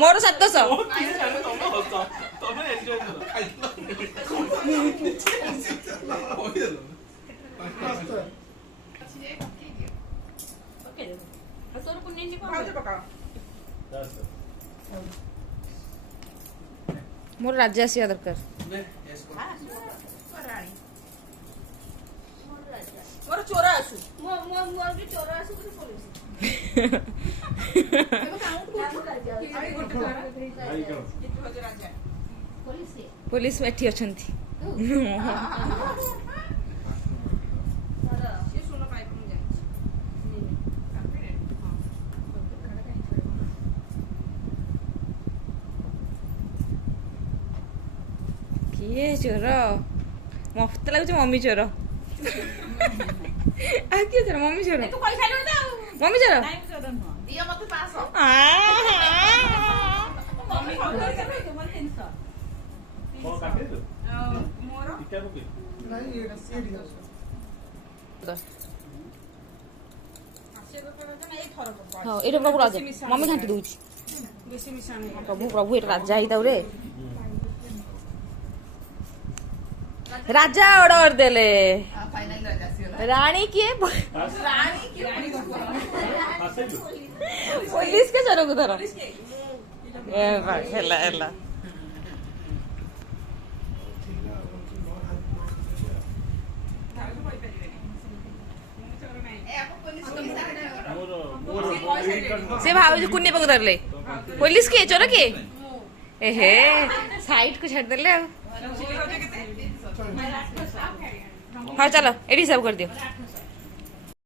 मोर 700 मोर राजा आसिया दरकार मोर चोरा आसु मोर भी चोरा आसु पुलिस पुलिस बैठी अछंती किए चोर मस्त लगुच मम्मी चोर किए चोर मम्मी चोर तू पैसा ले दे मम्मी चोर दिया मत 500 मम्मी को कर के तुम 300 कौन काटे तो मोर इटा रुके नहीं ये सीढ़ी है हाँ ये प्रभु राजा मम्मी घाटी दूची बेसी मिशान प्रभु प्रभु ये राजा ही दौरे राजा ऑर्डर देले फाइनल राजा सियो रानी किए रानी की आसे पुलिस के चलो धर ए भाई हेला हेला मोर मोर से भाव कुन्नी पक धरले पुलिस के चोर के एहे साइड को छाड़ देले हाँ चलो एडी सब कर दियो